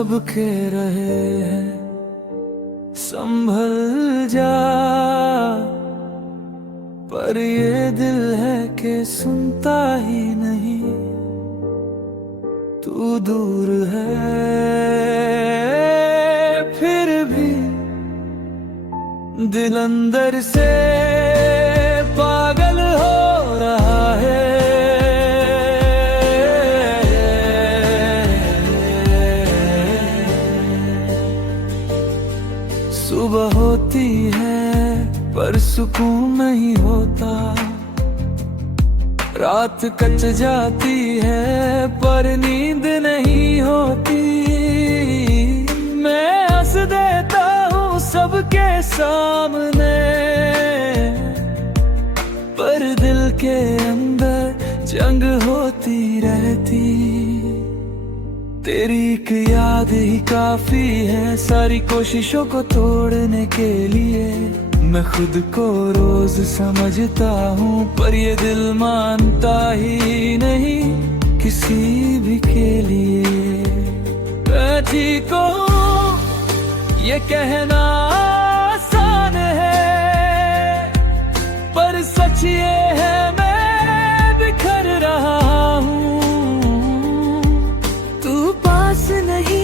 सबके रहे हैं, संभल जा। पर ये दिल है कि सुनता ही नहीं, तू दूर है फिर भी दिल अंदर से पागल हो रहा है। सुबह होती है पर सुकून नहीं होता, रात कट जाती है पर नींद नहीं होती। मैं हंस देता हूँ सबके सामने, पर दिल के अंदर जंग होती रहती। तेरी एक याद ही काफी है सारी कोशिशों को तोड़ने के लिए। मैं खुद को रोज समझता हूँ पर ये दिल मानता ही नहीं किसी भी के लिए। मैं ठीक हूँ ये कहना आसान है, पर सच ये है मैं बिखर रहा हूँ। तू पास नहीं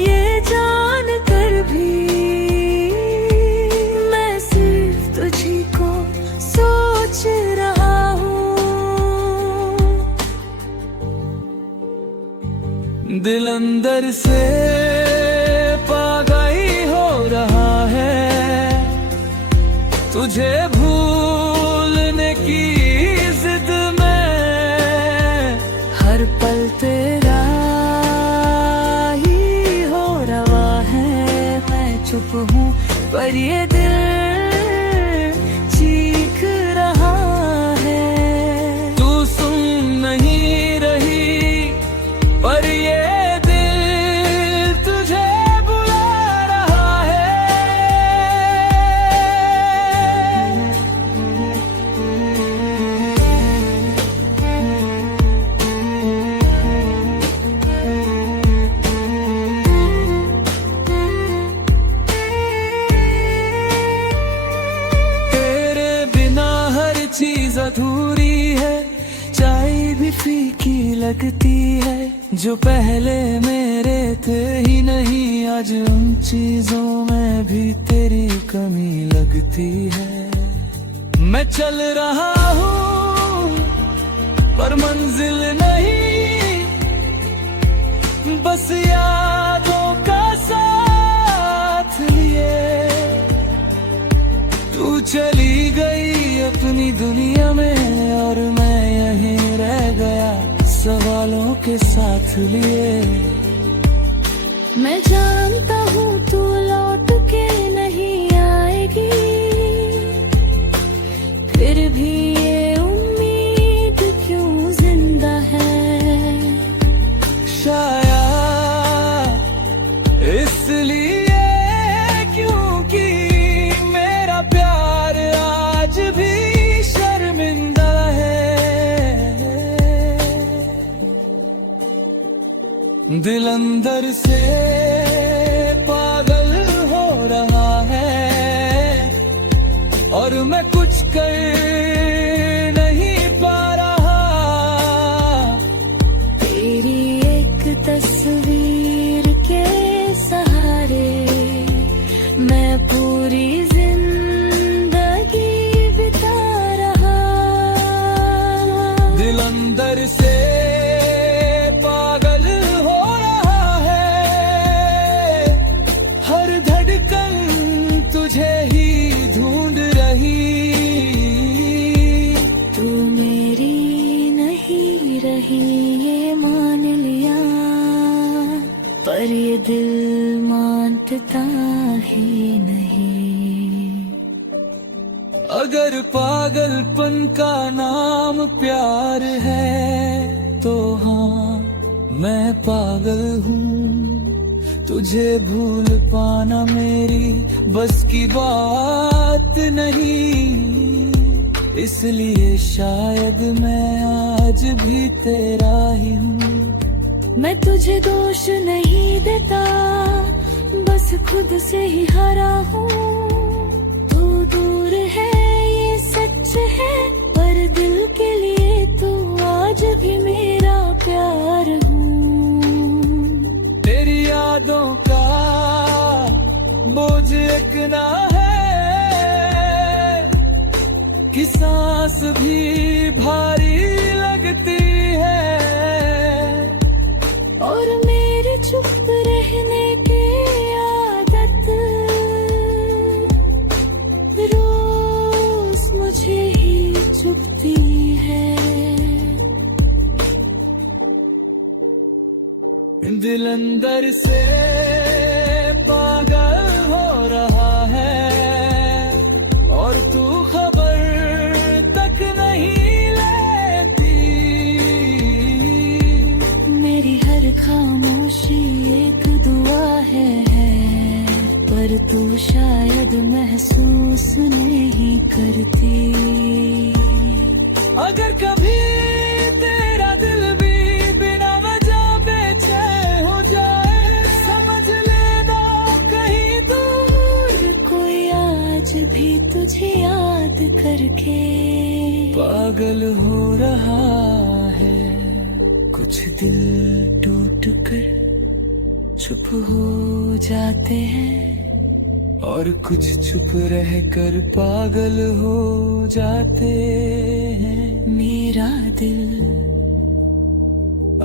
ये जान कर भी, मैं सिर्फ तुझी को सोच रहा हूँ। दिल अंदर से पागल हो रहा है, तुझे भूलने की जिद में। हर पल तेरा ही हो रहा है, मैं चुप हूँ पर ये दिल चीख रहा है। तू सुन नहीं रही पर ये दिल तुझे बुला रहा है। तेरे बिना हर चीज अधूरी है, चाय भी फीकी लगती है। जो पहले मेरे थे ही नहीं, आज उन चीजों में भी तेरी कमी लगती है। मैं चल रहा हूँ पर मंजिल नहीं, बस यादों का साथ लिए। तू चली गई अपनी दुनिया में और मैं यहीं रह गया सवालों के साथ लिए। मैं जानता हूँ तू लौट के नहीं आएगी, फिर भी ये उम्मीद क्यों जिंदा है। शायद इसलिए क्योंकि मेरा प्यार आज भी शर्मिंदा है। दिल अंदर से पागल हो रहा है और मैं कुछ कर नहीं पा रहा। तेरी एक तस्वीर के सहारे मैं पूरी जिंदगी बिता रहा। दिल अंदर से पागल हो रहा है, हर धड़कन तुझे ही ढूंढ रही। तू मेरी नहीं रही ये मान लिया, पर ये दिल मानता ही नहीं। अगर पागलपन का नाम प्यार है तो हाँ मैं पागल हूँ। तुझे भूल पाना मेरी बस की बात नहीं, इसलिए शायद मैं आज भी तेरा ही हूँ। मैं तुझे दोष नहीं देता, बस खुद से ही हारा हूँ। तू दूर है ये सच है, पर दिल के लिए तू आज भी मेरा प्यार हूँ। तेरी यादों का बोझ इतना है कि सांस भी भारी लगती है। और मेरी चुप रहने की आदत रोज मुझे ही चुभती है। दिल अंदर से पागल हो रहा है और तू खबर तक नहीं लेती। मेरी हर खामोशी एक दुआ है, पर तू शायद महसूस नहीं करती। अगर कभी तेरा दिल भी बिना वजह बेचैन हो जाए, समझ लेना कहीं दूर कोई आज भी तुझे याद करके पागल हो रहा है। कुछ दिल टूट कर चुप हो जाते हैं और कुछ चुप रह कर पागल हो जाते हैं। मेरा दिल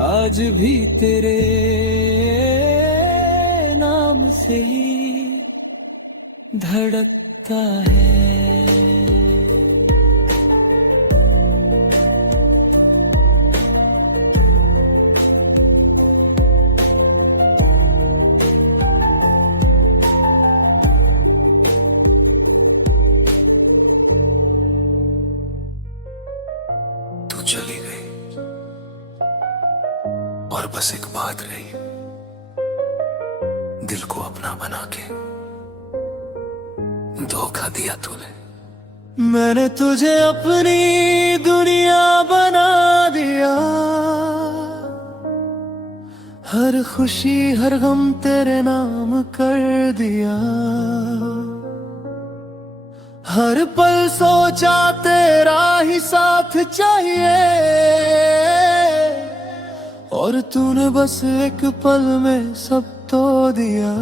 आज भी तेरे नाम से ही धड़कता है। चली गई और बस एक बात रही, दिल को अपना बना के धोखा दिया तूने। मैंने तुझे अपनी दुनिया बना दिया, हर खुशी हर गम तेरे नाम कर दिया। हर पल सोचा तेरा ही साथ चाहिए, और तूने बस एक पल में सब तो दिया।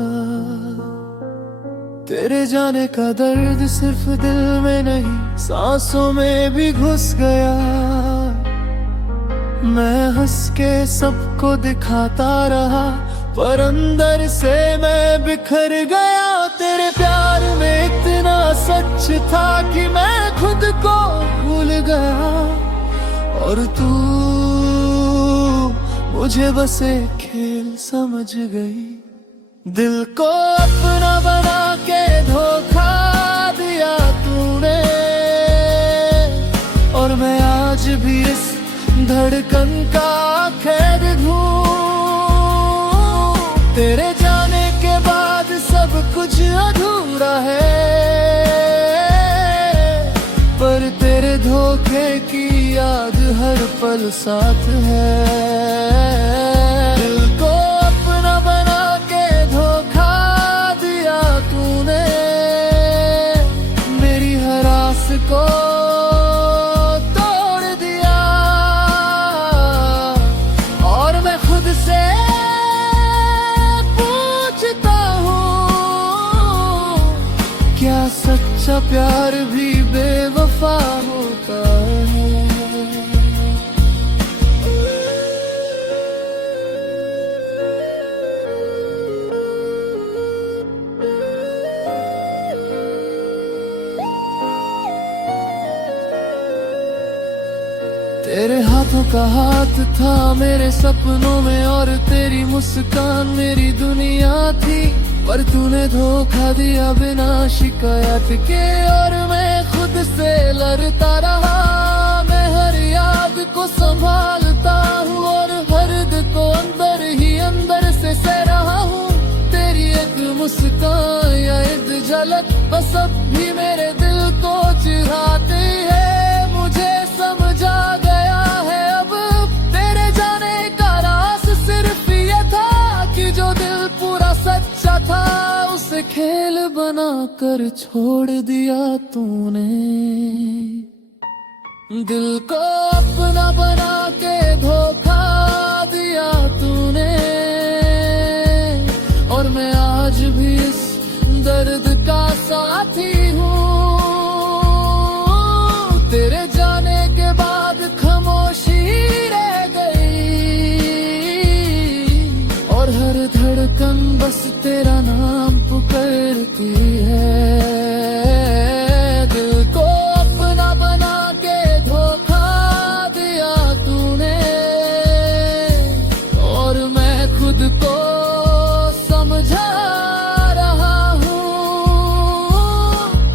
तेरे जाने का दर्द सिर्फ दिल में नहीं सांसों में भी घुस गया। मैं हंस के सबको दिखाता रहा, पर अंदर से मैं बिखर गया। तेरे प्यार में इतना सच था कि मैं खुद को भूल गया, और तू मुझे बस एक खेल समझ गई। दिल को अपना बना के धोखा दिया तूने, और मैं आज भी इस धड़कन का कैद हूँ। तेरे जाने के बाद सब कुछ अधूरा है, पर तेरे धोखे की याद हर पल साथ है। दिल को अपना बना के धोखा दिया तूने, मेरी हर आस को तोड़ दिया। और मैं खुद से क्या सच्चा प्यार भी बेवफा होता है। तेरे हाथों का हाथ था मेरे सपनों में, और तेरी मुस्कान मेरी दुनिया थी। पर तूने धोखा दिया बिना शिकायत के, और मैं खुद से लड़ता रहा। मैं हर याद को संभालता हूँ, और हर दिल को अंदर ही अंदर से सह रहा हूँ। तेरी एक मुस्कान या एक झलक बस अब भी मेरे दिल को चिढ़ाती है। मुझे समझ आ गया है अब तेरे जाने का राज सिर्फ मुझे खेल बना कर छोड़ दिया तूने, दिल को अपना बना के धोखा दिया तूने। और मैं आज भी इस दर्द का साथी हूँ, तेरे जाने के बाद खामोशी रह गई, और हर धड़कन बस तेरा नाम पुकारती है। दिल को अपना बना के धोखा दिया तूने, और मैं खुद को समझा रहा हूँ,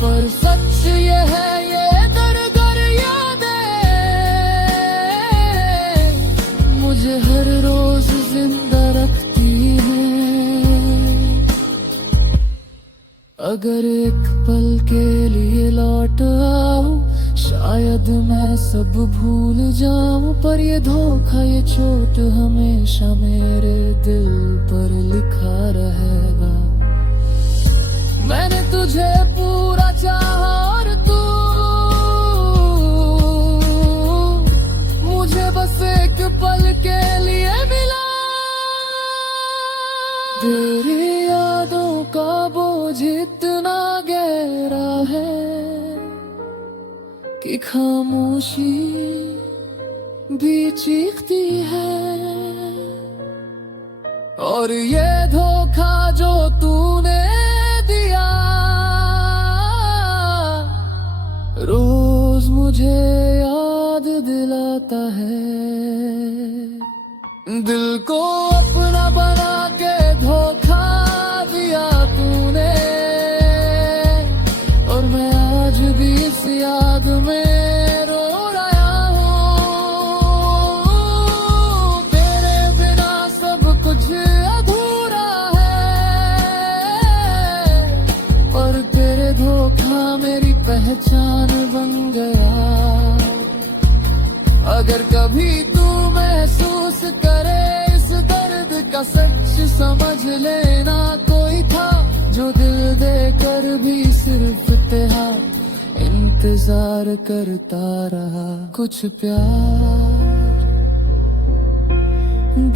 पर सच ये है ये दर यादें मुझे हर रोज जिंदा रखती हैं। अगर एक पल के लिए लौट आऊं, शायद मैं सब भूल जाऊं, पर ये धोखा ये चोट हमेशा मेरे दिल पर लिखा रहेगा। मैंने तुझे पूरा चाहा और तू मुझे बस एक पल के लिए मिला। तेरी यादों का बोझ इतना गहरा है कि खामोशी भी चीखती है, और ये धोखा जो तूने दिया रोज मुझे याद दिलाता है। दिल को अपना बना के धोखा दिया तूने, और मैं आज भी इस याद में रो रहा हूँ। तेरे बिना सब कुछ अधूरा है, पर तेरे धोखा मेरी पहचान बन गया। अगर कभी तू महसूस करे इस दर्द का सच, समझ लेना कोई था जो दिल देकर भी सिर्फ तेरा इंतजार करता रहा। कुछ प्यार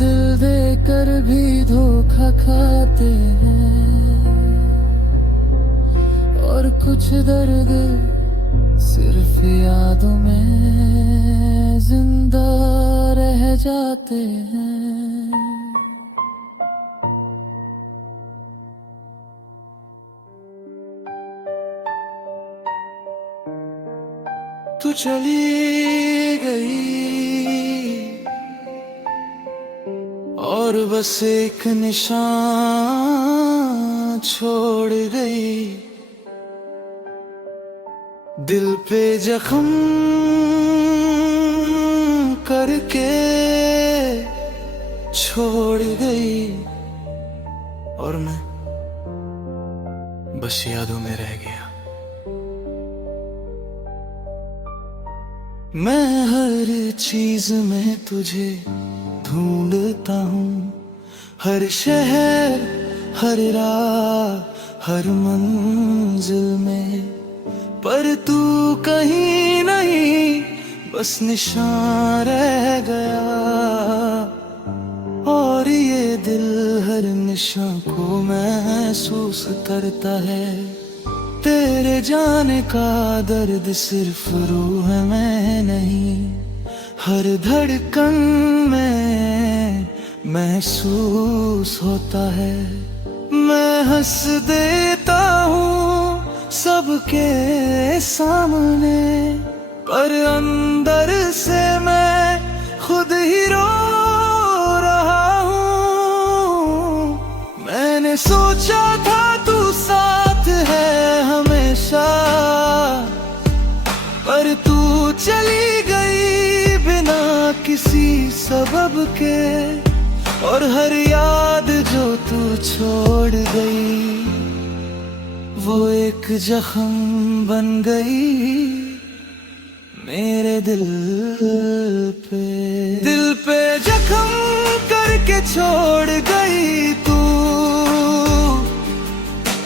दिल देकर भी धोखा खाते हैं, और कुछ दर्द सिर्फ यादों में जिंदा रह जाते हैं। तू चली गई और बस एक निशान छोड़ गई, दिल पे जख्म करके छोड़ गई, और मैं बस यादों में रह गया। मैं हर चीज में तुझे ढूंढता हूँ, हर शहर हर राह हर मंजिल में, पर तू कहीं नहीं बस निशान रह गया। और ये दिल हर निशान को महसूस करता है, तेरे जाने का दर्द सिर्फ रूह में नहीं, हर धड़कन में महसूस होता है। मैं हंस देता हूँ सबके सामने, पर अंदर से मैं खुद ही रो रहा हूँ। मैंने सोचा था तू साथ है हमेशा, पर तू चली गई बिना किसी सबब के, और हर याद जो तू छोड़ गई वो एक जख्म बन गई मेरे दिल पे जख्म करके छोड़ गई तू,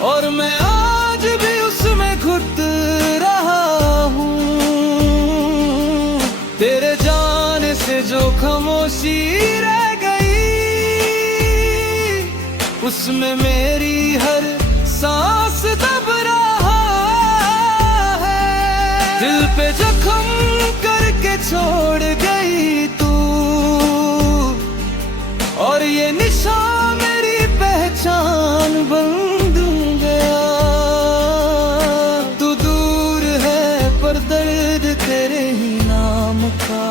और जिसमें मेरी हर सांस दब रहा है। दिल पे जख्म करके छोड़ गई तू, और ये निशान मेरी पहचान बन गया। तू दूर है पर दर्द तेरे ही नाम का,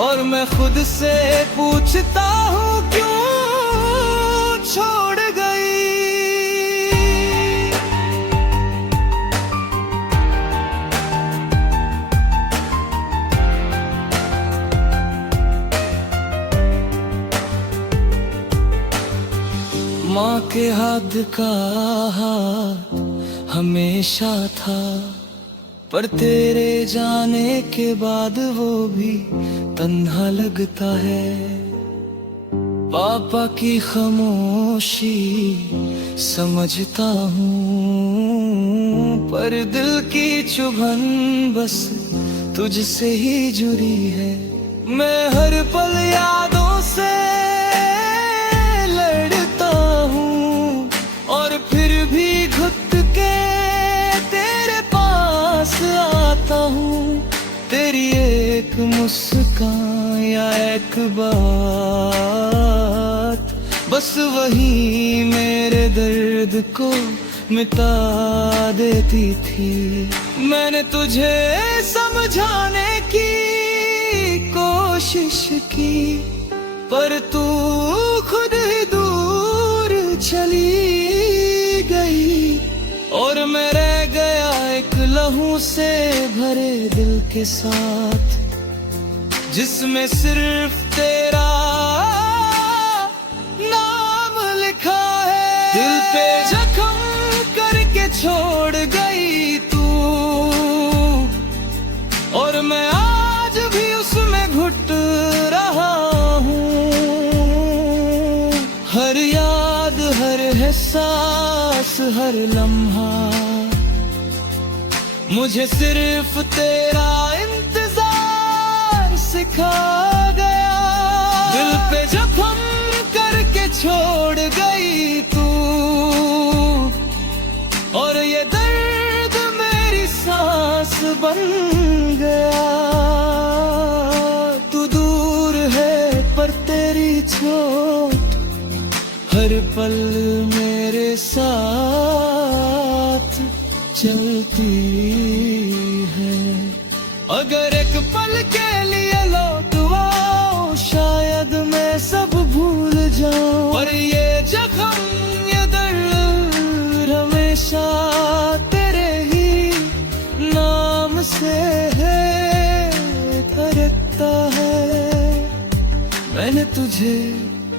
और मैं खुद से पूछता हूँ क्यों छोड़ गई। माँ के हाथ का हाथ हमेशा था, पर तेरे जाने के बाद वो भी तन्हा लगता है। पापा की खामोशी समझता हूँ, पर दिल की चुभन बस तुझसे ही जुड़ी है। मैं हर पल यादों से लड़ता हूँ, और फिर भी घुट के तेरे पास आता हूँ। तेरी एक मुस्कान या एक बात, बस वही मेरे दर्द को मिटा देती थी। मैंने तुझे समझाने की कोशिश की, पर तू खुद ही दूर चली गई, और मैं रह गया एक लहू से भरे दिल के साथ, जिसमें सिर्फ तेरा नाम लिखा है। दिल पे जख्म करके छोड़ गई तू, और मैं आज भी उसमें घुट रहा हूँ। हर याद, हर एहसास, हर लम्हा मुझे सिर्फ तेरा इंतजार सिखा गया। दिल पे जख्म करके छोड़ गई तू, और ये दर्द मेरी सांस बन गया। तू दूर है पर तेरी चोट हर पल मेरे साथ चलती है। अगर एक पल के लिए लौट आओ, शायद मैं सब भूल जाऊं, पर ये जख्म, ये दर्द हमेशा तेरे ही नाम से है, धड़कता है। मैंने तुझे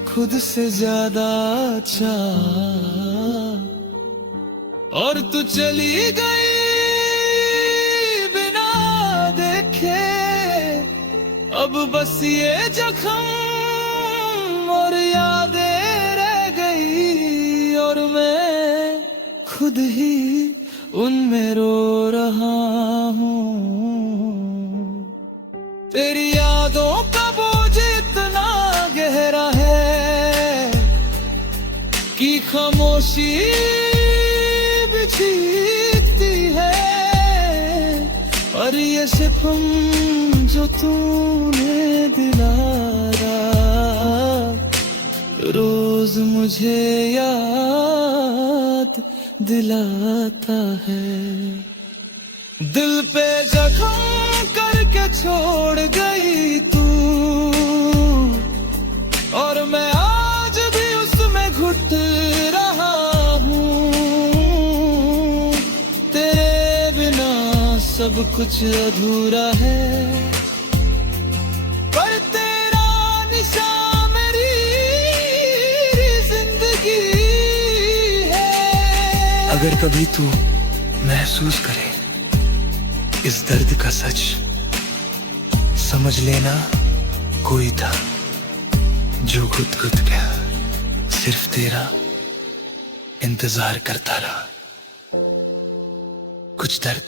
खुद से ज्यादा चाहा, और तू चली गई बिना देखे। अब बस ये जख्म और यादें रह गई, और मैं खुद ही उनमें रो रहा हूँ। तेरी यादों का बोझ इतना गहरा है कि खामोशी चीखती है, और ये सितम जो तूने दिलाया रोज मुझे याद दिलाता है। दिल पे जख्म करके छोड़ गई तू, और मैं आज भी उसमें घुट रहा हूँ। सब कुछ अधूरा है, पर तेरा निशान मेरी जिंदगी है। अगर कभी तू महसूस करे इस दर्द का सच, समझ लेना कोई था जो खुद गया, सिर्फ तेरा इंतजार करता रहा। कुछ दर्द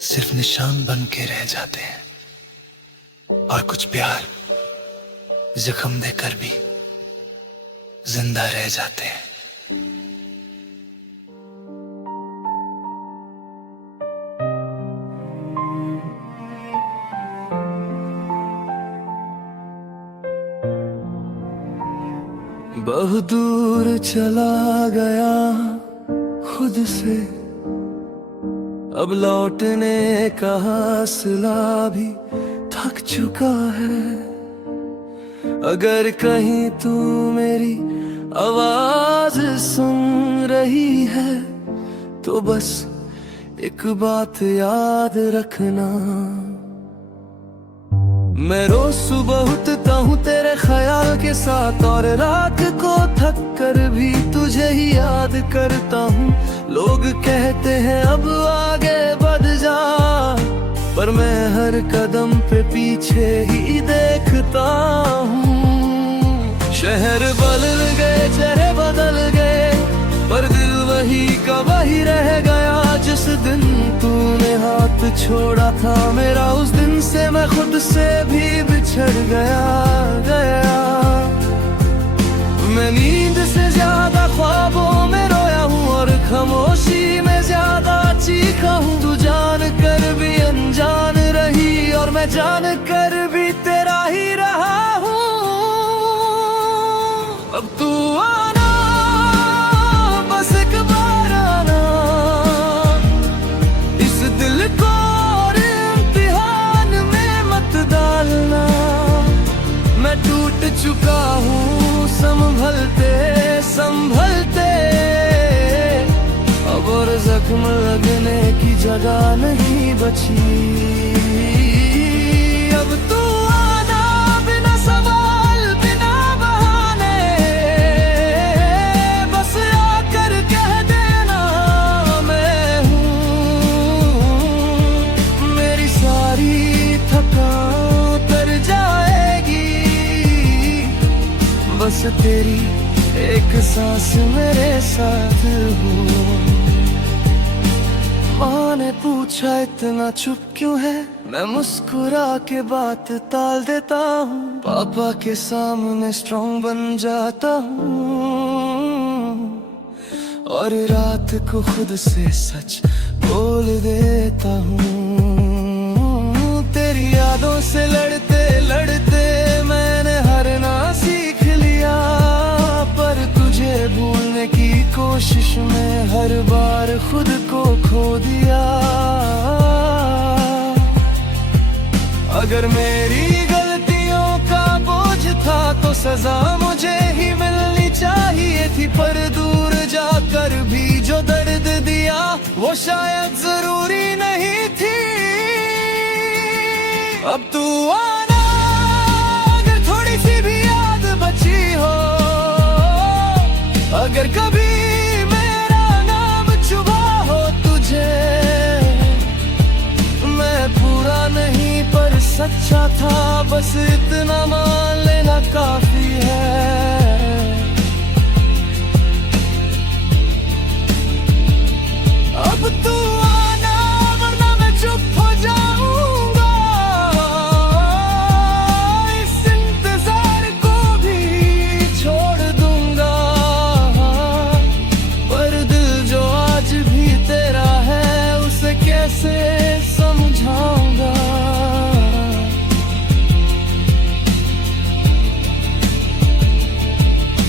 सिर्फ निशान बन के रह जाते हैं, और कुछ प्यार जख्म देकर भी जिंदा रह जाते हैं। बहुत दूर चला गया खुद से, अब लौटने का हौसला भी थक चुका है। अगर कहीं तू मेरी आवाज सुन रही है तो बस एक बात याद रखना, मैं रोज सुबह उठता हूँ तेरे ख्याल के साथ, और रात को थक कर भी तुझे ही याद करता हूँ। लोग कहते हैं अब आगे बढ़ जा, पर मैं हर कदम पे पीछे ही देखता हूँ। शहर बदल गए, चेहरे बदल गए, पर दिल वही का वही रह गया। जिस दिन तूने हाथ छोड़ा था मेरा, उस दिन से मैं खुद से भी बिछड़ गया। मैं नींद से ज्यादा ख्वाबों में रोया हूँ, और खामोशी में ज्यादा चीखा हूँ। तू जान कर भी अनजान रही, और मैं जान कर भी तेरा ही रहा हूँ। अब तू आना, बस एक बार आना, इस दिल को और इम्तिहान में मत डालना। मैं टूट चुका हूँ संभलते संभलते, अब और जख्म लगने की जगह नहीं बची। अब तू आना, बिना सवाल बिना बहाने, बस आकर कह देना मैं हूँ। मेरी सारी थकान तर जाएगी, बस तेरी एक सांस मेरे साथ हो। माँ ने पूछा इतना चुप क्यों है, मैं मुस्कुरा के बात टाल देता हूँ। पापा के सामने स्ट्रॉन्ग बन जाता हूँ, और रात को खुद से सच बोल देता हूँ। तेरी यादों से लड़ते लड़ते मैंने हारना सीख लिया, पर तुझे भूलने की कोशिश में हर बार खुद को खो दिया। अगर मेरी गलतियों का बोझ था तो सजा मुझे ही मिलनी चाहिए थी, पर दूर जाकर भी जो दर्द दिया वो शायद जरूरी नहीं थी। अब तू आना, अगर थोड़ी सी भी याद बची हो, अगर कभी मेरा नाम चुभा हो तुझे, मैं पूरा नहीं पर सच्चा था, बस इतना मान लेना काफी है। अब तू आना, वरना मैं चुप हो जाऊंगा। इस इंतजार को भी छोड़ दूंगा, पर दिल जो आज भी तेरा है उसे कैसे समझाऊंगा।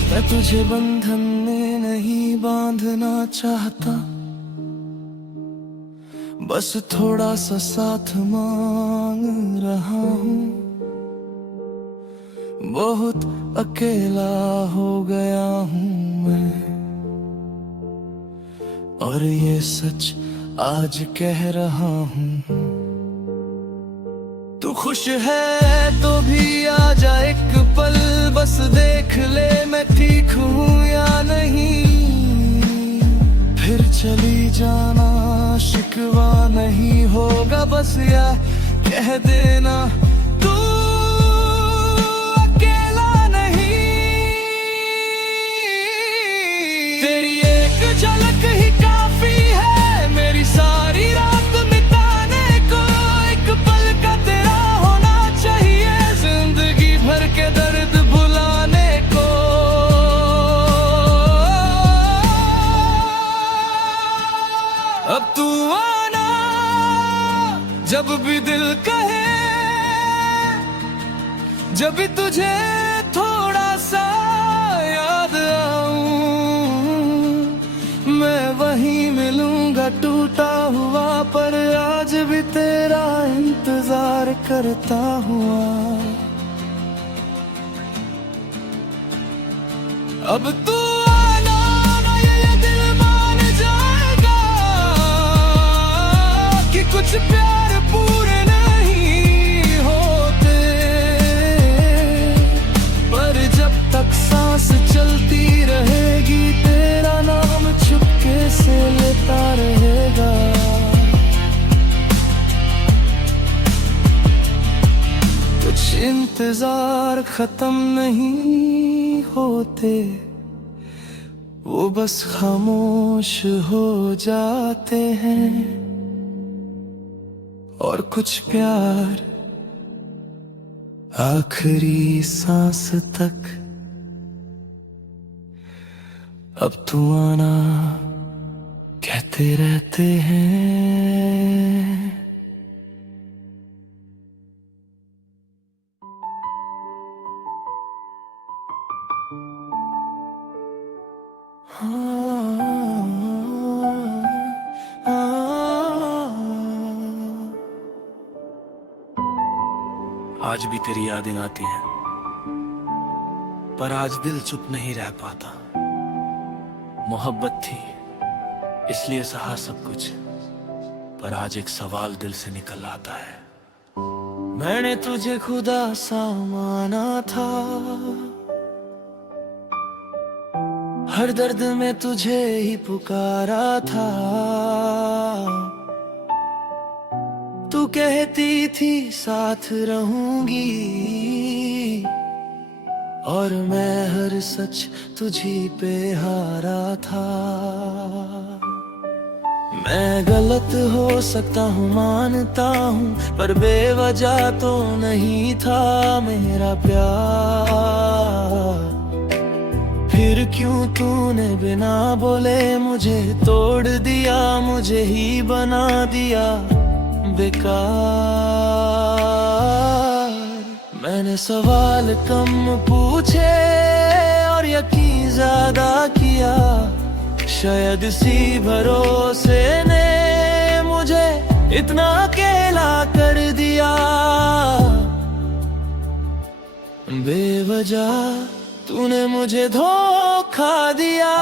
मैं तुझे बंधन में नहीं बांधना चाहता, बस थोड़ा सा साथ मांग रहा हूँ। बहुत अकेला हो गया हूँ मैं, और ये सच आज कह रहा हूँ। तू खुश है तो भी आ जा एक पल, बस देख ले मैं ठीक हूँ या नहीं। फिर चली जाना, शिकवा नहीं होगा, बस या कह देना तू अकेला नहीं। तेरी एक झलक ही काफी है मेरी सारी रात मिटाने को। एक पल का तेरा होना चाहिए जिंदगी भर के दर्द भुलाने को। जब भी दिल कहे, जब भी तुझे थोड़ा सा याद आऊं, मैं वहीं मिलूंगा टूटा हुआ, पर आज भी तेरा इंतजार करता हुआ। अब तू आना ना, ये दिल मान जाएगा कि कुछ प्यार पूरे नहीं होते, पर जब तक सांस चलती रहेगी तेरा नाम चुपके से लेता रहेगा। कुछ इंतजार खत्म नहीं होते, वो बस खामोश हो जाते हैं, और कुछ प्यार आखिरी सांस तक। अब तू आना कहते रहते हैं। आज भी तेरी यादें आती हैं, पर आज दिल चुप नहीं रह पाता। मोहब्बत थी इसलिए सहा सब कुछ, पर आज एक सवाल दिल से निकल आता है। मैंने तुझे खुदा सा माना था, हर दर्द में तुझे ही पुकारा था। तू कहती थी साथ रहूंगी, और मैं हर सच तुझी पे हारा था। मैं गलत हो सकता हूँ मानता हूँ, पर बेवजह तो नहीं था मेरा प्यार। फिर क्यों तूने बिना बोले मुझे तोड़ दिया, मुझे ही बना दिया बेकार। मैंने सवाल कम पूछे और यकीन ज्यादा किया, शायद इसी भरोसे ने मुझे इतना अकेला कर दिया। बेवजह तूने मुझे धोखा दिया,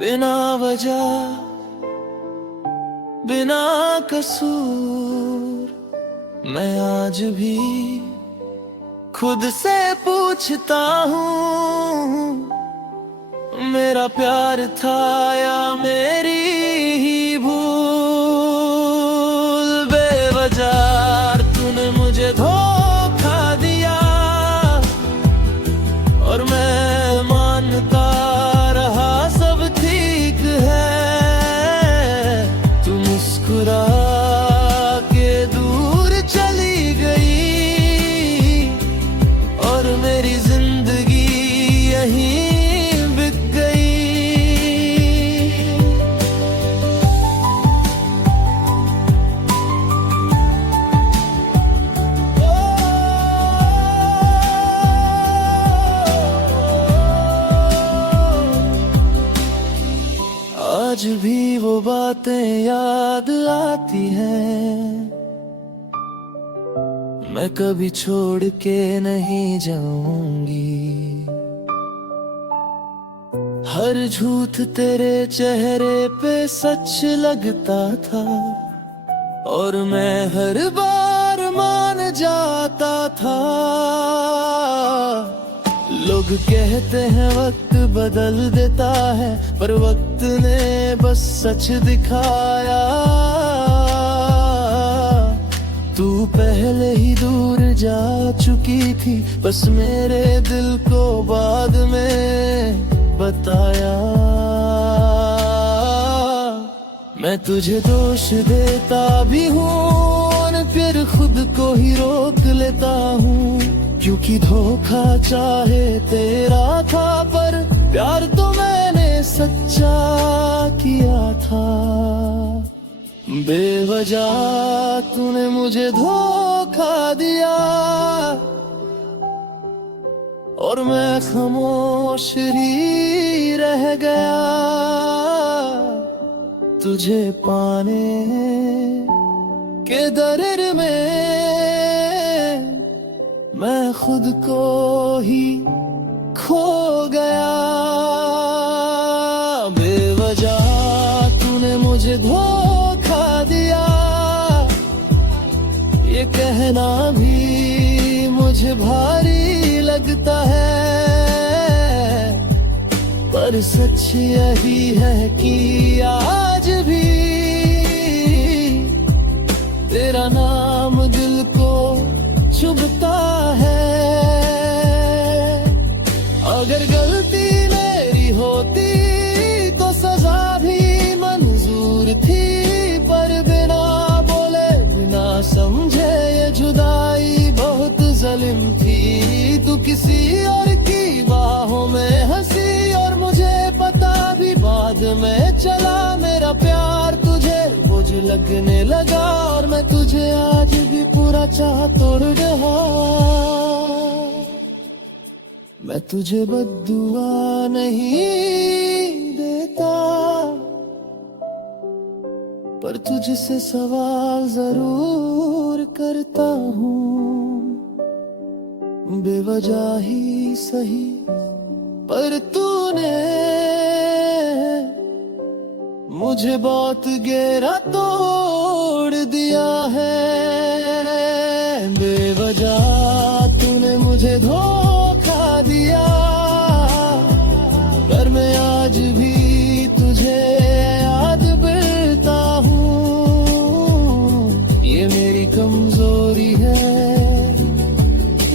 बिना वजह बिना कसूर। मैं आज भी खुद से पूछता हूँ, मेरा प्यार था या मेरी ही भूल। बेवजह तूने मुझे धोखा दिया, और मैं मानता रहा सब ठीक है। तू मुस्कुरा के दूर चली गई, और मेरी जिंदगी यहीं बिक गई। आज भी वो बातें याद आती हैं, मैं कभी छोड़ के नहीं जाऊंगी। हर झूठ तेरे चेहरे पे सच लगता था, और मैं हर बार मान जाता था। लोग कहते हैं वक्त बदल देता है, पर वक्त ने बस सच दिखाया। तू पहले ही दूर जा चुकी थी, बस मेरे दिल को बाद में बताया। मैं तुझे दोष देता भी हूँ, फिर खुद को ही रोक लेता हूँ, क्योंकि धोखा चाहे तेरा था, पर प्यार तो मैंने सच्चा किया था। बेवजह तूने मुझे धोखा दिया और मैं खामोश ही रह गया। तुझे पाने के दर्द में मैं खुद को ही खो गया। बेवजह तूने मुझे धोखा दिया, ये कहना भी मुझे भारी लगता है, पर सच यही है कि आज भी तेरा नाम दिल को चुभता है। अगर गलती मेरी होती तो सजा भी मंजूर थी, पर बिना बोले बिना समझे ये जुदाई बहुत जालिम थी। तू किसी और की बाहों में हंसी और मुझे पता भी बाद में चला, मेरा प्यार तुझे बोझ लगने लगा और मैं तुझे आज भी पूरा चाह तोड़ रहा। मैं तुझे बद्दुआ नहीं देता, पर तुझसे सवाल जरूर करता हूँ। बेवजह ही सही पर तूने मुझे बहुत गहरा तोड़ दिया है। बेवजह तूने मुझे धोखा दिया, पर मैं आज भी तुझे याद करता हूँ। ये मेरी कमजोरी है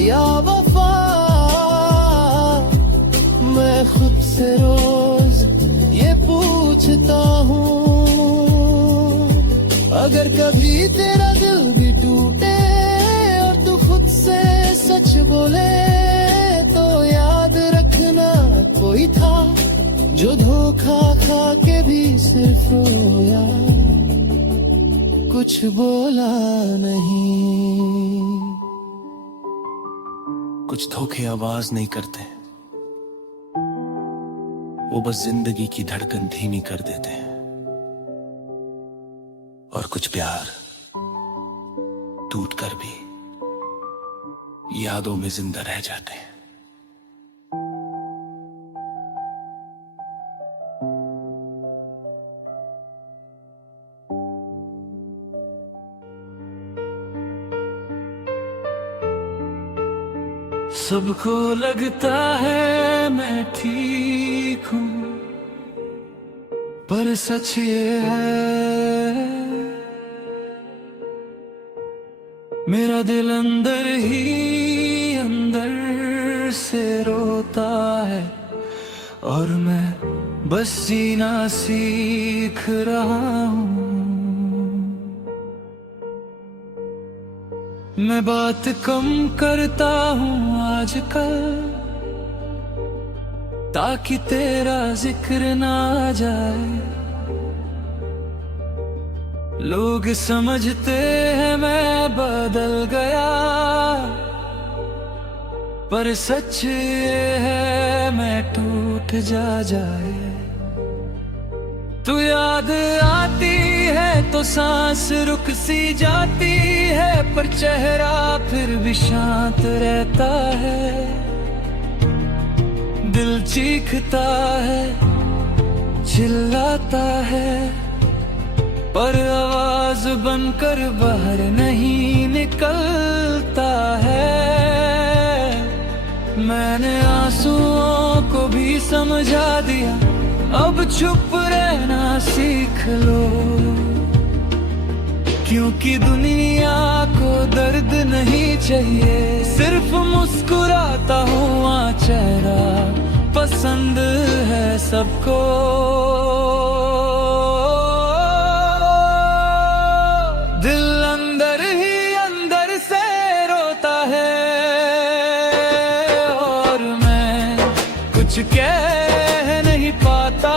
या वफा, मैं खुद से रोज ये पूछता हूँ। अगर कभी तेरा दिल भी टूटे और तू खुद से सच बोले, तो याद रखना कोई था जो धोखा खा के भी सिर्फ रोया, कुछ बोला नहीं। कुछ धोखे आवाज नहीं करते, वो बस जिंदगी की धड़कन धीमी कर देते हैं। और कुछ प्यार टूटकर भी यादों में जिंदा रह जाते हैं। सबको लगता है मैं ठीक हूँ, पर सच ये है मेरा दिल अंदर ही अंदर से रोता है, और मैं बस जीना सीख रहा हूँ। मैं बात कम करता हूँ आजकल, ताकि तेरा जिक्र ना आ जाए। लोग समझते हैं मैं बदल गया, पर सच ये है मैं टूट जाए। तू याद आती है तो सांस रुक सी जाती है, पर चेहरा फिर भी शांत रहता है। दिल चीखता है, चिल्लाता है, पर आवाज बनकर बाहर नहीं निकलता है। मैंने आंसुओं को भी समझा दिया, अब चुप रहना सीख लो, क्योंकि दुनिया को दर्द नहीं चाहिए, सिर्फ मुस्कुराता हुआ चेहरा पसंद है सबको। दिल अंदर ही अंदर से रोता है, और मैं कुछ कह नहीं पाता।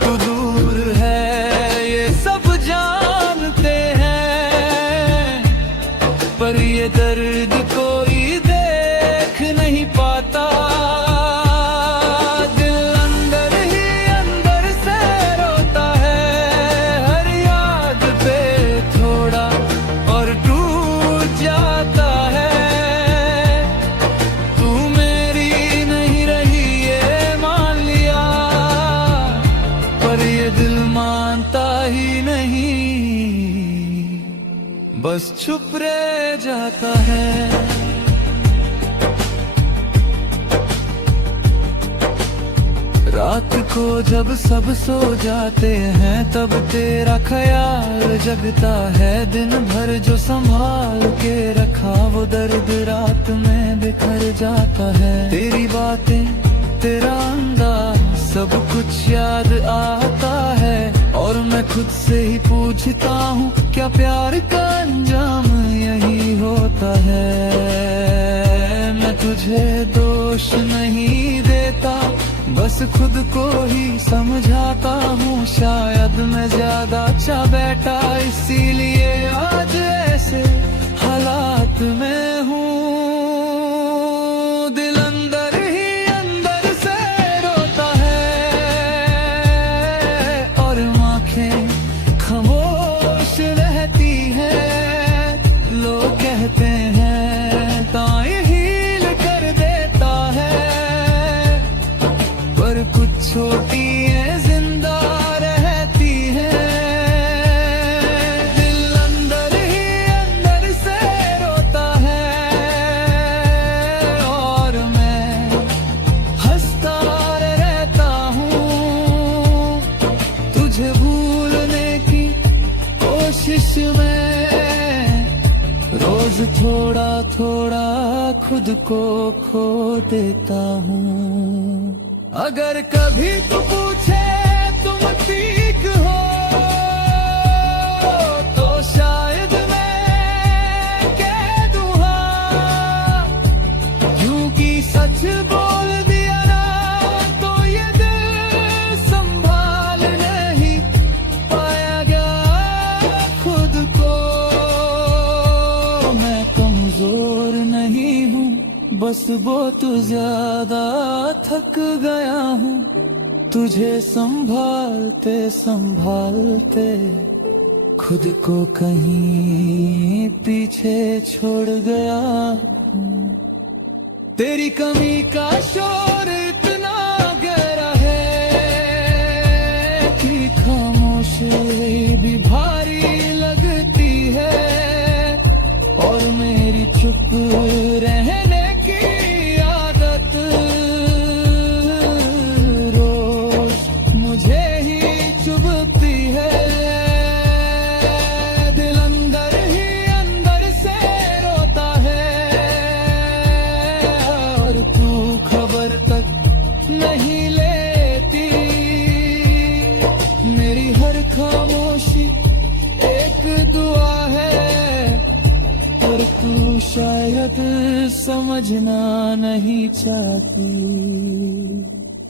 तू दूर है ये सब बस चुप रह जाता है। रात को जब सब सो जाते हैं तब तेरा ख्याल जगता है। दिन भर जो संभाल के रखा वो दर्द रात में बिखर जाता है। तेरी बातें, तेरा अंदाज, सब कुछ याद आता है। और मैं खुद से ही पूछता हूँ क्या प्यार का अंजाम यही होता है। मैं तुझे दोष नहीं देता, बस खुद को ही समझाता हूँ। शायद मैं ज्यादा अच्छा बैठा इसीलिए आज ऐसे हालात में हूँ। दिल अंदर ही अंदर से रोता है और आँखें खामोश रहती हैं। लोग कहते हैं ताए हील कर देता है, पर कुछ छोटी है जिंदा रहती है। दिल अंदर ही अंदर से रोता है और मैं हंसता रहता हूँ। तुझे भूलने की कोशिश में रोज थोड़ा थोड़ा खुद को खो देता हूँ। अगर कभी तू पूछे तुम ठीक हो तो शायद मैं कह दूँ हाँ, क्योंकि सच बोल दिया ना तो ये दिल संभाल नहीं पाया गया खुद को। मैं कमजोर नहीं हूँ, बस बहुत ज्यादा थक गया हूँ। तुझे संभालते संभालते खुद को कहीं पीछे छोड़ गया हूँ। तेरी कमी का शोर इतना गहरा है कि खामोशी भी भारी लगती है। और मेरी चुप रहने की आदत रोज मुझे ही चुभती है। दिल अंदर ही अंदर से रोता है और तू खबर तक नहीं लेती। मेरी हर खामोशी एक दुआ है, पर तू शायद समझना नहीं चाहती।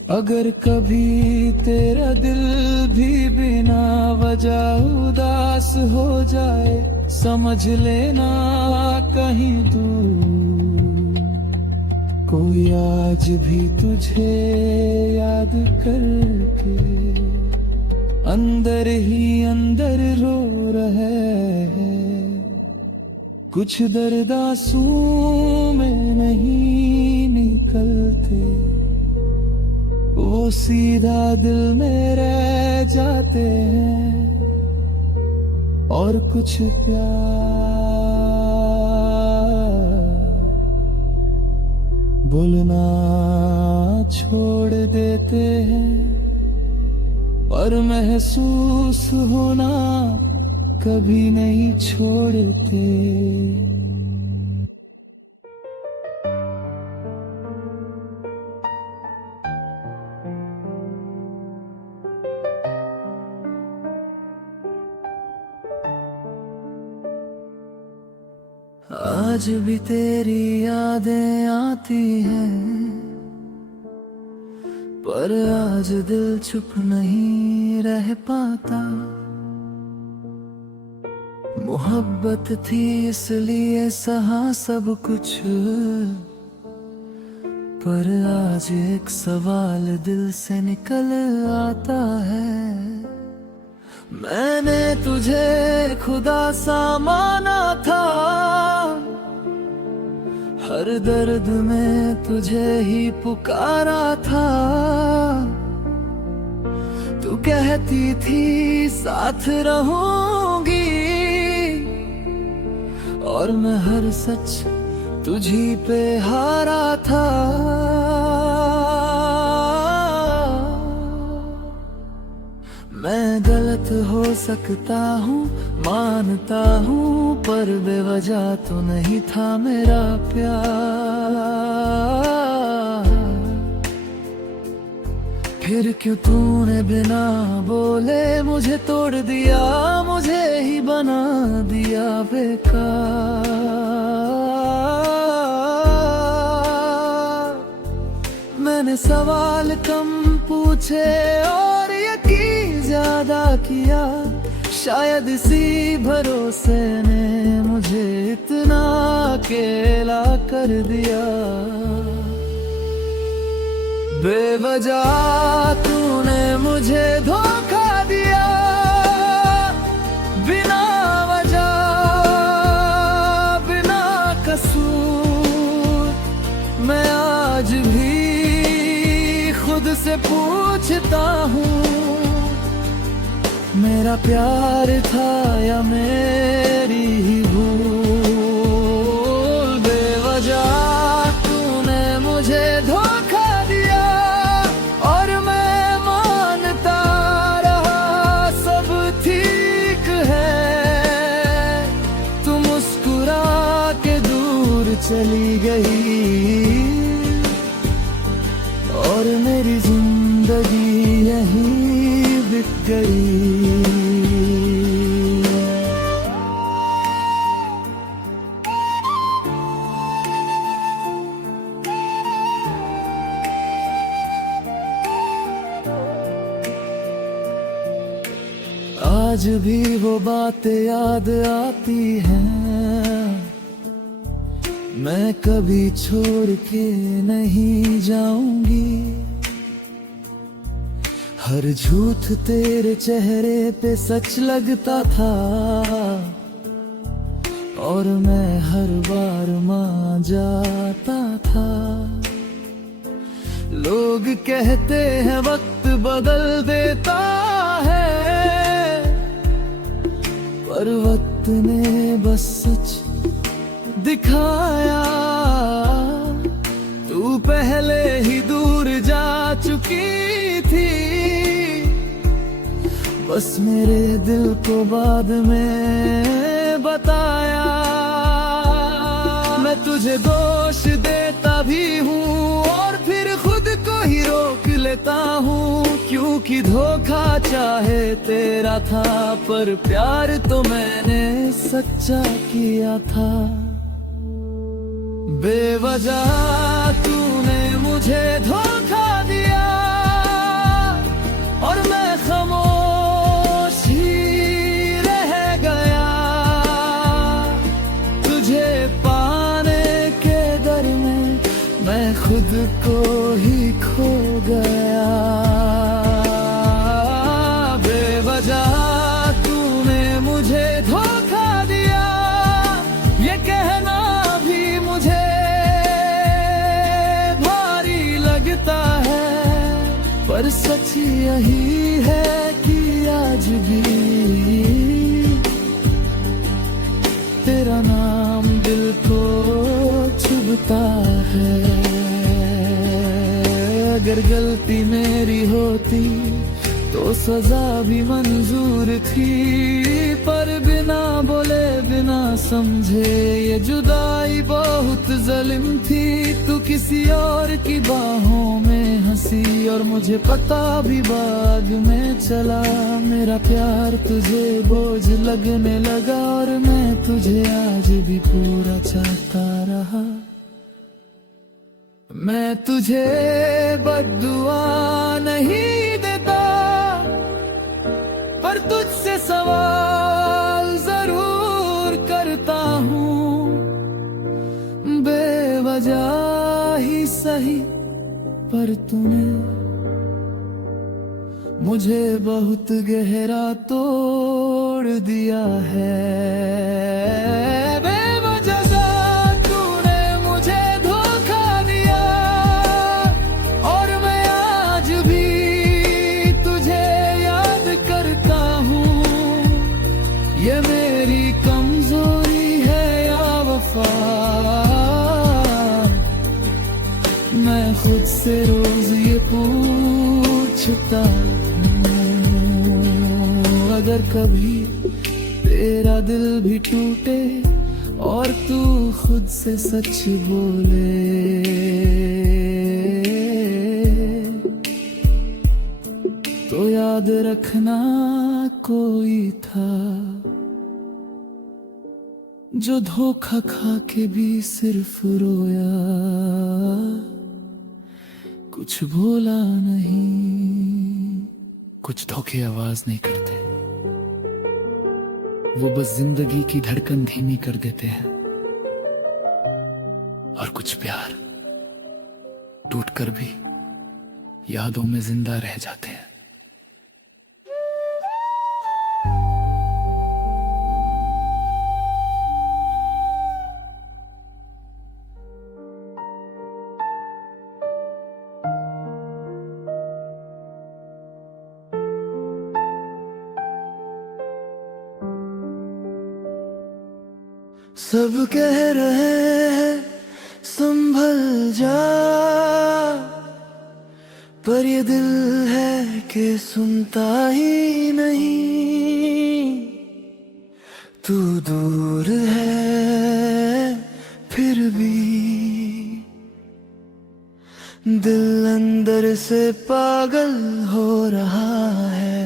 अगर कभी तेरा दिल भी बिना वजह उदास हो जाए, समझ लेना कहीं दूर कोई आज भी तुझे याद करके अंदर ही अंदर रो रहे हैं। कुछ दर्द आंसू में नहीं निकलते, वो सीधा दिल में रह जाते हैं। और कुछ प्यार बोलना छोड़ देते हैं, पर महसूस होना कभी नहीं छोड़ते। आज भी तेरी यादें आती हैं, पर आज दिल चुप नहीं रह पाता। मोहब्बत थी इसलिए सहा सब कुछ, पर आज एक सवाल दिल से निकल आता है। मैंने तुझे खुदा सा माना था, हर दर्द में तुझे ही पुकारा था। तू कहती थी साथ रहूंगी, और मैं हर सच तुझी पे हारा था। मैं गलत हो सकता हूँ मानता हूँ, पर बेवजह तो नहीं था मेरा प्यार। फिर क्यों तूने बिना बोले मुझे तोड़ दिया, मुझे ही बना दिया बेकार। मैंने सवाल कम पूछे और यकीन ज्यादा किया, शायद इसी भरोसे ने मुझे इतना अकेला कर दिया। बेवजह तूने मुझे धोखा दिया, बिना वजह बिना कसूर। मैं आज भी खुद से पूछता हूँ, मेरा प्यार था या मेरी ही भूल। बेवजह तूने मुझे धोखा दिया और मैं मानता रहा सब ठीक है। तू मुस्कुरा के दूर चली गई और मेरी जिंदगी यहीं बिक गई। आज भी वो बातें याद आती हैं, मैं कभी छोड़ के नहीं जाऊंगी। हर झूठ तेरे चेहरे पे सच लगता था और मैं हर बार मान जाता था। लोग कहते हैं वक्त बदल देता है, पर वक्त ने बस सच दिखाया। तू पहले ही दूर जा चुकी थी, बस मेरे दिल को बाद में बताया। मैं तुझे दोष देता भी हूँ और फिर खुद को ही रोक लेता हूँ, क्योंकि धोखा चाहे तेरा था, पर प्यार तो मैंने सच्चा किया था। बेवजह तूने मुझे धोखा दिया और मैं खामोश ही रह गया। तुझे पाने के डर में मैं खुद को ही खो गया। बेवजह तूने मुझे धोखा दिया, ये कहना भी मुझे भारी लगता है, पर सच यही है कि आज भी तेरा नाम दिल को चुभता है। अगर गलती मेरी होती तो सजा भी मंजूर थी, पर बिना बोले बिना समझे ये जुदाई बहुत जालिम थी। तू किसी और की बाहों में हंसी और मुझे पता भी बाद में चला। मेरा प्यार तुझे बोझ लगने लगा और मैं तुझे आज भी पूरा चाहता रहा। मैं तुझे बद्दुआ नहीं देता, पर तुझसे सवाल जरूर करता हूँ। बेवजह ही सही, पर तूने मुझे बहुत गहरा तोड़ दिया है। ये मेरी कमजोरी है या सोचता हूँ अगर कभी तेरा दिल भी टूटे और तू खुद से सच बोले, तो याद रखना कोई था जो धोखा खा के भी सिर्फ रोया, कुछ बोला नहीं। कुछ धोखे आवाज नहीं करते, वो बस जिंदगी की धड़कन धीमी कर देते हैं। और कुछ प्यार टूटकर भी यादों में जिंदा रह जाते हैं। सब कह रहे हैं संभल जा, पर ये दिल है कि सुनता ही नहीं। तू दूर है फिर भी दिल अंदर से पागल हो रहा है।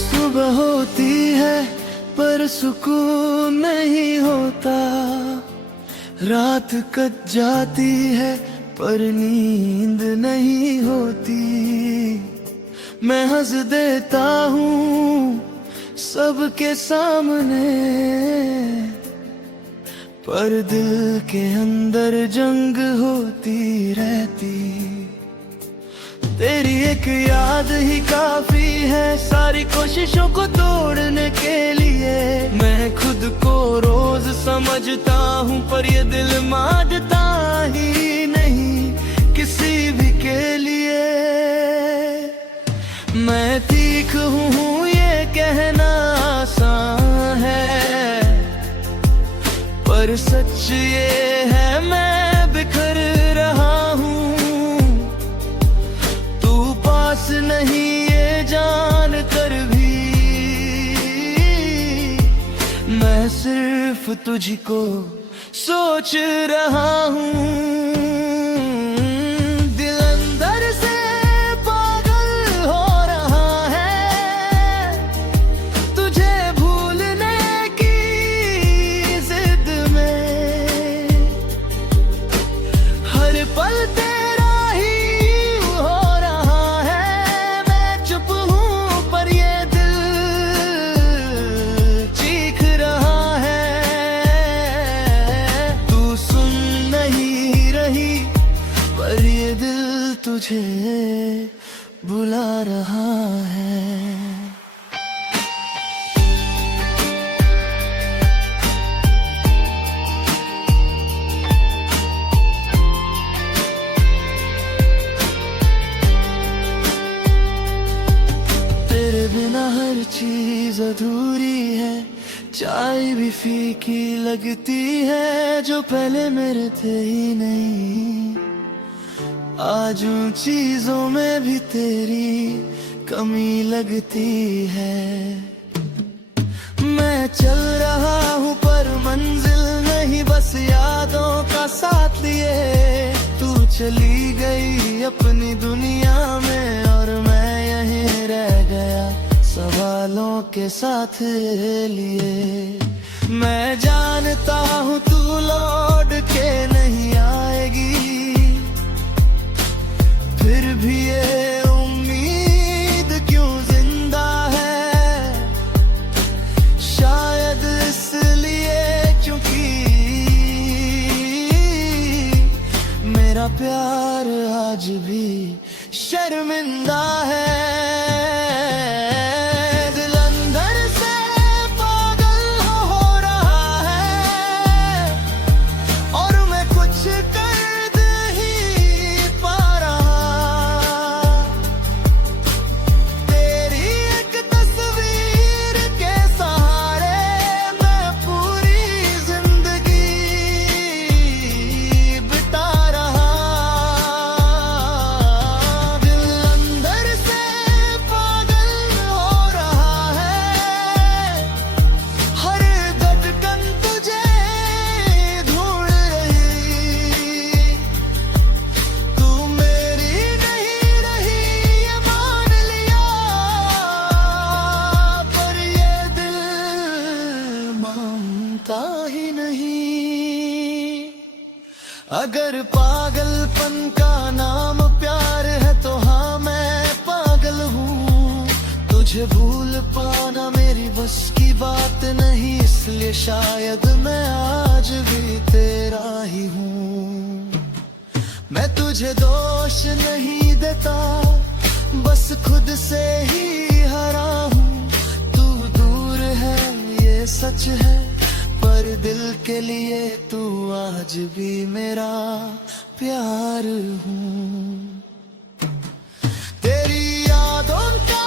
सुबह होती है पर सुकून नहीं होता, रात कट जाती है पर नींद नहीं होती। मैं हंस देता हूँ सबके सामने, पर दिल के अंदर जंग होती रहती। तेरी एक याद ही काफी है सारी कोशिशों को तोड़ने के लिए। मैं खुद को रोज समझता हूँ पर ये दिल मानता ही नहीं किसी भी के लिए। मैं तीख हूँ ये कहना आसान है, पर सच ये है मैं बिखर रहा हूँ। नहीं ये जान कर भी मैं सिर्फ तुझको सोच रहा हूँ। दिल अंदर से पागल हो रहा है तुझे भूलने की जिद में। हर पल तेरा ही तुझे बुला रहा है। तेरे बिना हर चीज अधूरी है, चाय भी फीकी लगती है जो पहले मेरे थे ही नहीं। आज उन चीजों में भी तेरी कमी लगती है। मैं चल रहा हूँ पर मंजिल नहीं बस यादों का साथ लिए। तू चली गई अपनी दुनिया में और मैं यहीं रह गया सवालों के साथ लिए। मैं जानता हूँ तू लौट के नहीं आएगी, फिर भी ये उम्मीद क्यों जिंदा है। शायद इसलिए क्योंकि मेरा प्यार आज भी शर्मिंदा है। दिल अंदर से पागल हो रहा है अगर पागलपन का नाम प्यार है तो हाँ मैं पागल हूँ। तुझे भूल पाना मेरी बस की बात नहीं, इसलिए शायद मैं आज भी तेरा ही हूँ। मैं तुझे दोष नहीं देता, बस खुद से ही हरा हूँ। तू दूर है ये सच है, पर दिल के लिए तू आज भी मेरा प्यार हूँ। तेरी यादों का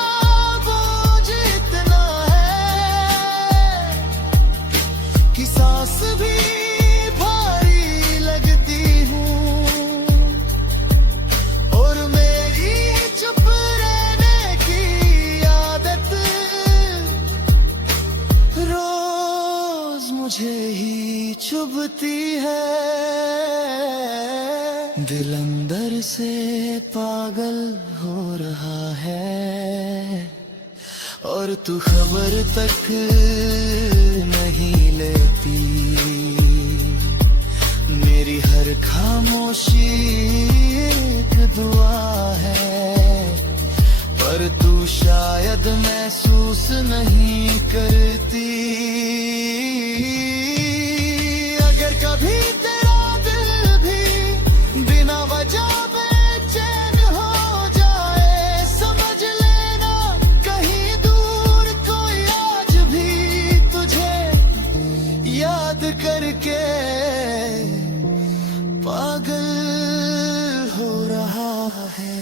बोझ इतना है कि सांस भी भारी लगती हूँ, और मेरी चुप रहने की आदत रोज मुझे ही चुभती है। दिल अंदर से पागल हो रहा है, और तू खबर तक नहीं लेती। मेरी हर खामोशी एक दुआ है, पर तू शायद महसूस नहीं करती। अगर कभी तेरा दिल भी बिना वजह बेचैन हो जाए, समझ लेना कहीं दूर कोई आज भी तुझे याद करके पागल हो रहा है।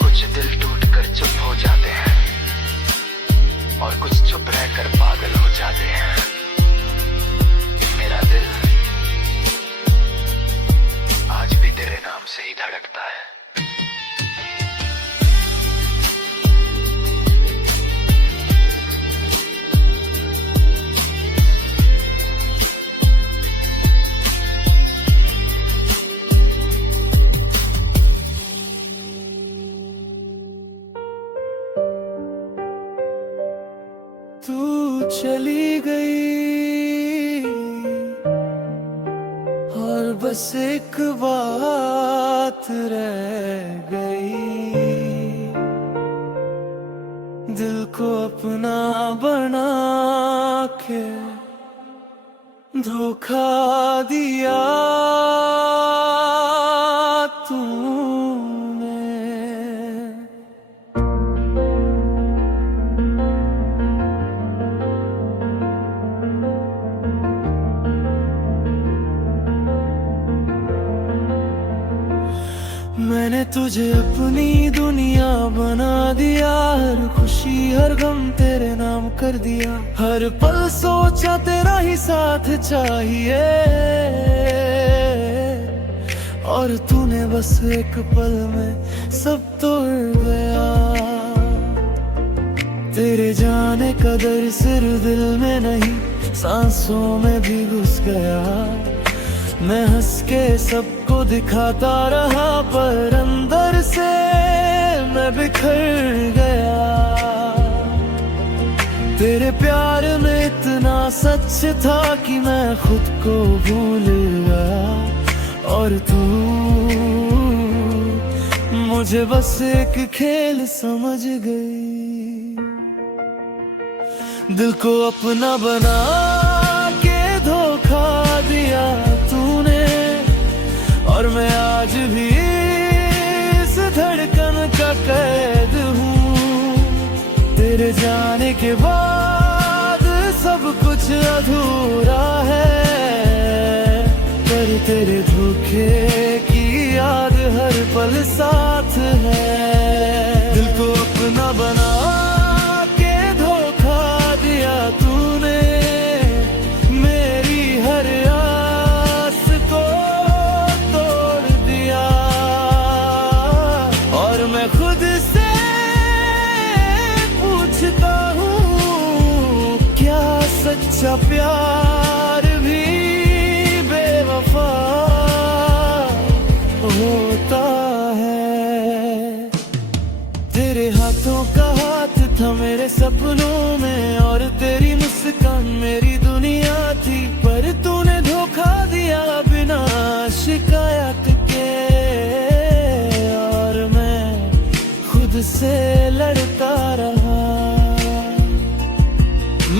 कुछ दिल टूट कर चुप हो जाते हैं, और कुछ चुप रहकर पागल हो जाते हैं। मेरा दिल आज भी तेरे नाम से ही धड़कता है। तू चली गई और बस एक बात रह गई, दिल को अपना बना के धोखा दिया तूने। मैंने तुझे अपनी दुनिया बना दिया, हर खुशी हर गम तेरे नाम कर दिया। हर पल सोचा तेरा ही साथ चाहिए, और तूने बस एक पल में सब तोड़ गया। तेरे जाने का दर्द सिर्फ दिल में नहीं, सांसों में भी घुस गया। मैं हंस के सबको दिखाता रहा, पर अंदर से मैं बिखर गया। तेरे प्यार में इतना सच था कि मैं खुद को भूल गया, और तू मुझे बस एक खेल समझ गई। दिल को अपना बना के धोखा दिया तूने, और मैं आज भी इस धड़कन का कैद हूँ। तेरे जाने के बाद सब कुछ अधूरा है, पर तेरे धोखे की याद हर पल साथ है। दिल को अपना बना के धोखा दिया तूने, मेरी हर आस को तोड़ दिया। और मैं खुद से पूछता हूँ, क्या सच्चा प्यार भी बेवफा होता है? तेरे हाथों का हाथ था मेरे सपनों में, और तेरी मुस्कान मेरी दुनिया थी, पर तू खुद से लड़ता रहा।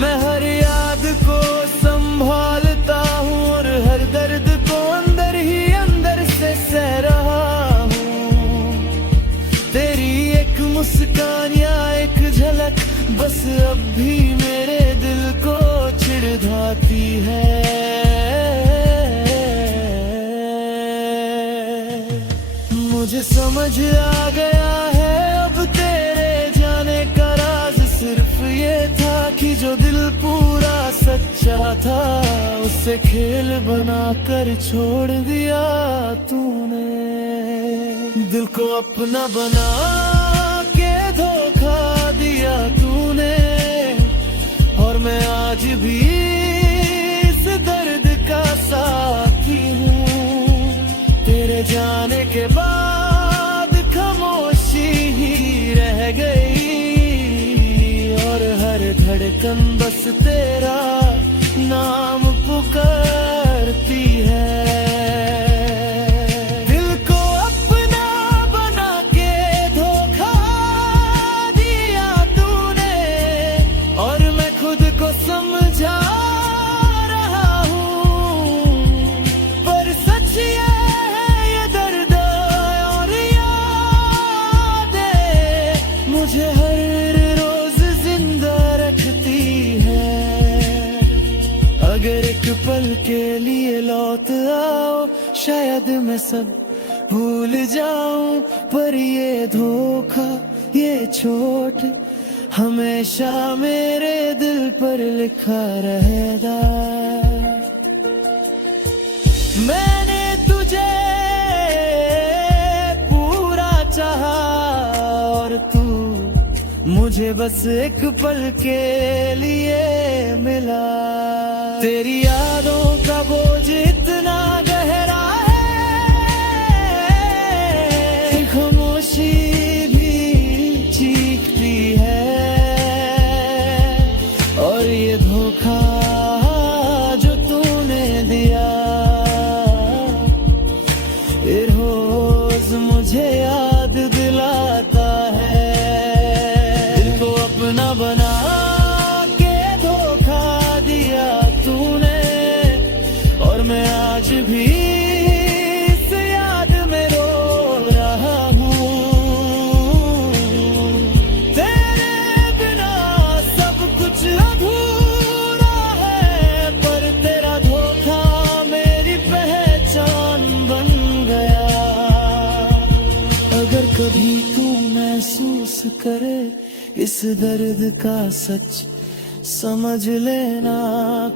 मैं हर याद को संभालता हूँ और हर दर्द को अंदर ही अंदर से सह रहा हूँ। तेरी एक मुस्कान या एक झलक बस अब भी मेरे दिल को चिढ़ाती है। मुझे समझ आ गया है अब तेरे जाने का राज सिर्फ ये था कि जो दिल पूरा सच्चा था उसे खेल बनाकर छोड़ दिया तूने। दिल को अपना बना के धोखा दिया तूने और मैं आज भी इस दर्द का साथी हूँ। तेरे जाने के बाद खामोशी ही रह गई और हर धड़कन बस तेरा नाम पुकारती है। दिल को अपना बना के धोखा दिया तूने और मैं खुद को समझा रहा हूँ। पर सच ये है ये दर्द और यादें मुझे हर रोज जिंदा रखती है। अगर एक पल के लिए लौट आओ शायद मैं सब भूल जाऊं, पर ये धोखा ये चोट हमेशा मेरे दिल पर लिखा रहेगा। मैंने तुझे पूरा चाहा और तू मुझे बस एक पल के लिए मिला। तेरी यादों का बोझ इतना गहरा है, खामोशी भी चीखती है और ये धोखा जो तूने दिया ये रोज मुझे याद दिलाता है। दिल को अपना बना के धोखा दिया तूने और मैं आज भी इस याद में रो रहा हूँ। तेरे बिना सब कुछ अधूरा है, पर तेरा धोखा मेरी पहचान बन गया। अगर कभी तू महसूस करे इस दर्द का सच समझ लेना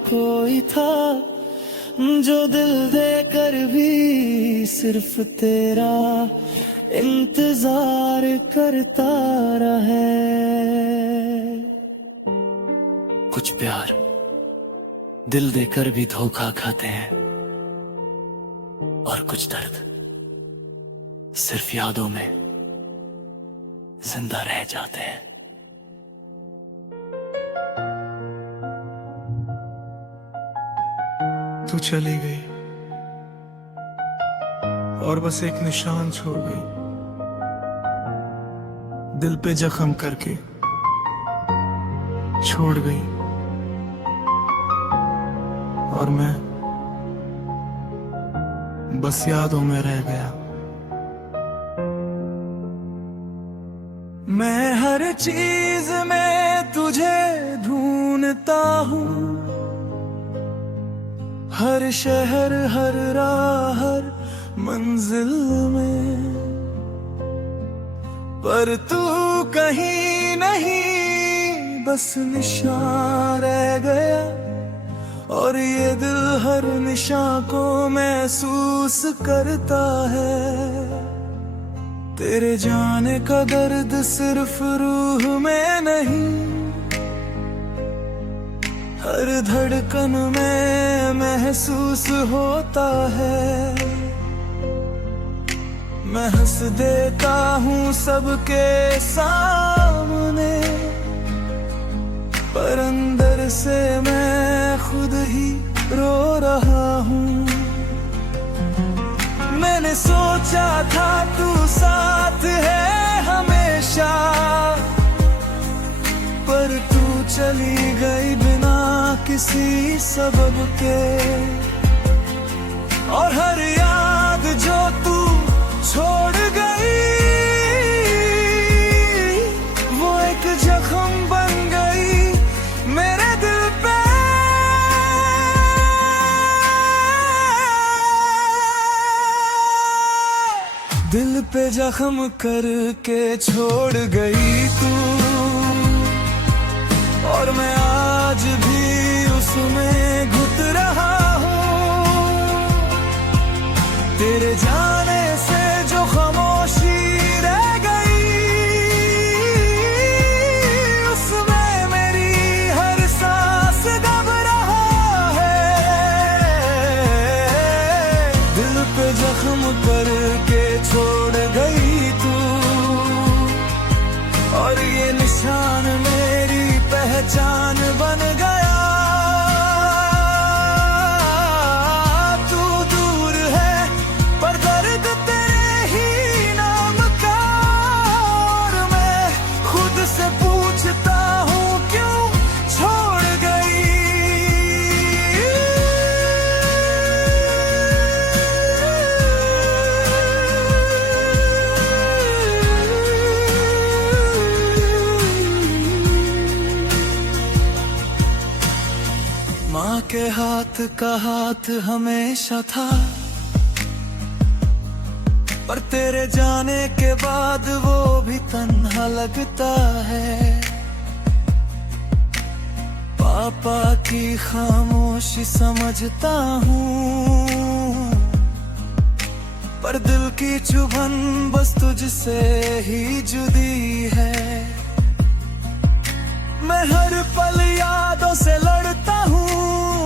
कोई था जो दिल देकर भी सिर्फ तेरा इंतजार करता रहे। कुछ प्यार दिल देकर भी धोखा खाते हैं और कुछ दर्द सिर्फ यादों में जिंदा रह जाते हैं। तू चली गई और बस एक निशान छोड़ गई, दिल पे जख्म करके छोड़ गई और मैं बस यादों में रह गया। मैं हर चीज में तुझे ढूंढता हूँ, हर शहर हर राह हर मंजिल में, पर तू कहीं नहीं बस निशान रह गया और ये दिल हर निशान को महसूस करता है। तेरे जाने का दर्द सिर्फ रूह में नहीं हर धड़कन में महसूस होता है। मैं हंस देता हूँ सबके सामने, पर अंदर से मैं खुद ही रो रहा हूँ। मैंने सोचा था तू साथ है हमेशा, चली गई बिना किसी सबब के, और हर याद जो तू छोड़ गई वो एक जख्म बन गई मेरे दिल पे। दिल पे जख्म करके छोड़ गई तू, और मैं आज भी उसमें घुट रहा हूँ। तेरे जाने से जो खामोशी रह गई उसमें मेरी हर सांस दब रहा है। दिल पे जख्म करके छोड़ गई तू, और ये निशान मेरी पहचान बन गया। तू दूर है पर दर्द तेरे ही नाम का, और मैं खुद से पूछता हूँ क्यों छोड़ गई। माँ के हाथ का हाथ हमेशा था, पर तेरे जाने के बाद वो भी तन्हा लगता है। पापा की खामोशी समझता हूँ, पर दिल की चुभन बस तुझसे ही जुदी है। मैं हर पल यादों से लड़ता हूँ,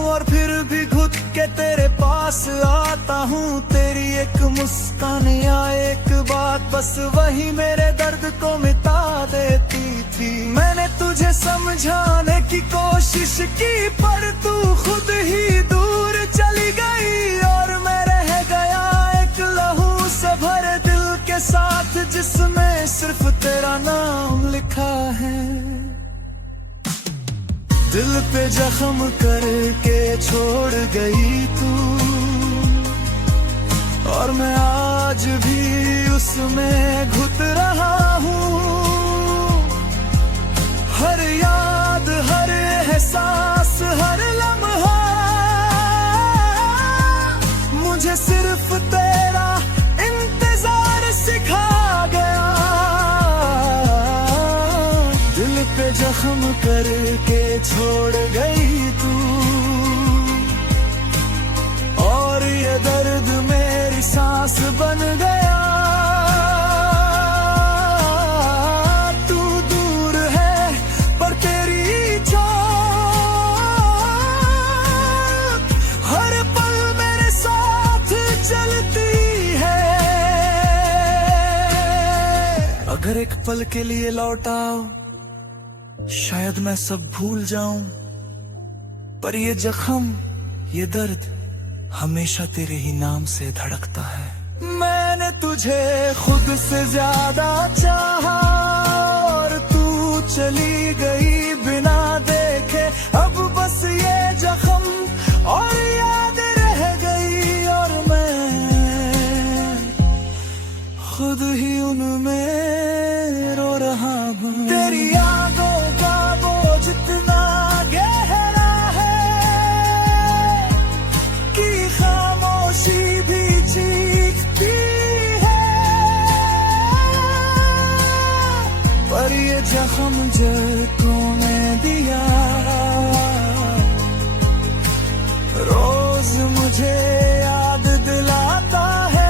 और फिर भी घुट के तेरे पास आता हूँ। तेरी एक मुस्कान या एक बात बस वही मेरे दर्द को मिटा देती थी। मैंने तुझे समझाने की कोशिश की, पर तू खुद ही दूर चली गई, और मैं रह गया एक लहू से भरे दिल के साथ जिसमें सिर्फ तेरा नाम लिखा है। दिल पे जख्म करके छोड़ गई तू, और मैं आज भी उसमें घुट रहा हूँ। हर याद हर एहसास हर लम्हा मुझे सिर्फ तेरा इंतजार सिखा गया। दिल पे जख्म करके छोड़ गई तू, और ये दर्द मेरी सांस बन गया। तू दूर है पर तेरी छाप हर पल मेरे साथ चलती है। अगर एक पल के लिए लौट आओ, शायद मैं सब भूल जाऊं, पर ये जख्म ये दर्द हमेशा तेरे ही नाम से धड़कता है। मैंने तुझे खुद से ज्यादा चाहा, और तू चली गई बिना देखे। अब बस ये जख्म और याद रह गई, और मैं खुद ही उनमें रो रहा हूँ। तेरी यादों का बोझ इतना गहरा है कि खामोशी भी चीखती है। पर ये जख्म जड़ को मैं दिया, रोज मुझे याद दिलाता है।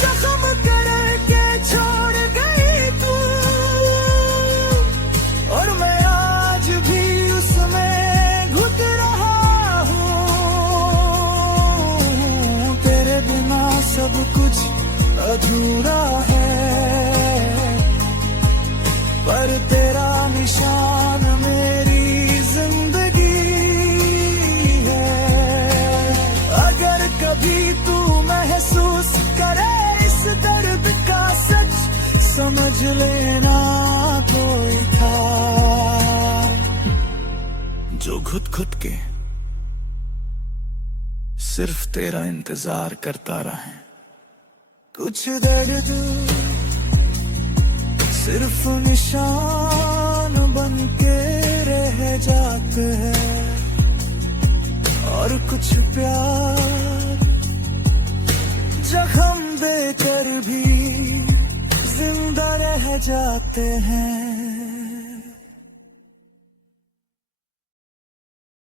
जख्म करके छोड़ गई तू, और मैं आज भी उसमें घुट रहा हूँ। तेरे बिना सब कुछ अधूरा है, पर तेरा निशान मेरी जिंदगी है। अगर कभी तू महसूस करे इस दर्द का सच, समझ लेना खुद के सिर्फ तेरा इंतजार करता रहे। कुछ दर्द सिर्फ निशान बन के रह जाते हैं और कुछ प्यार जख्म देकर भी जिंदा रह जाते हैं।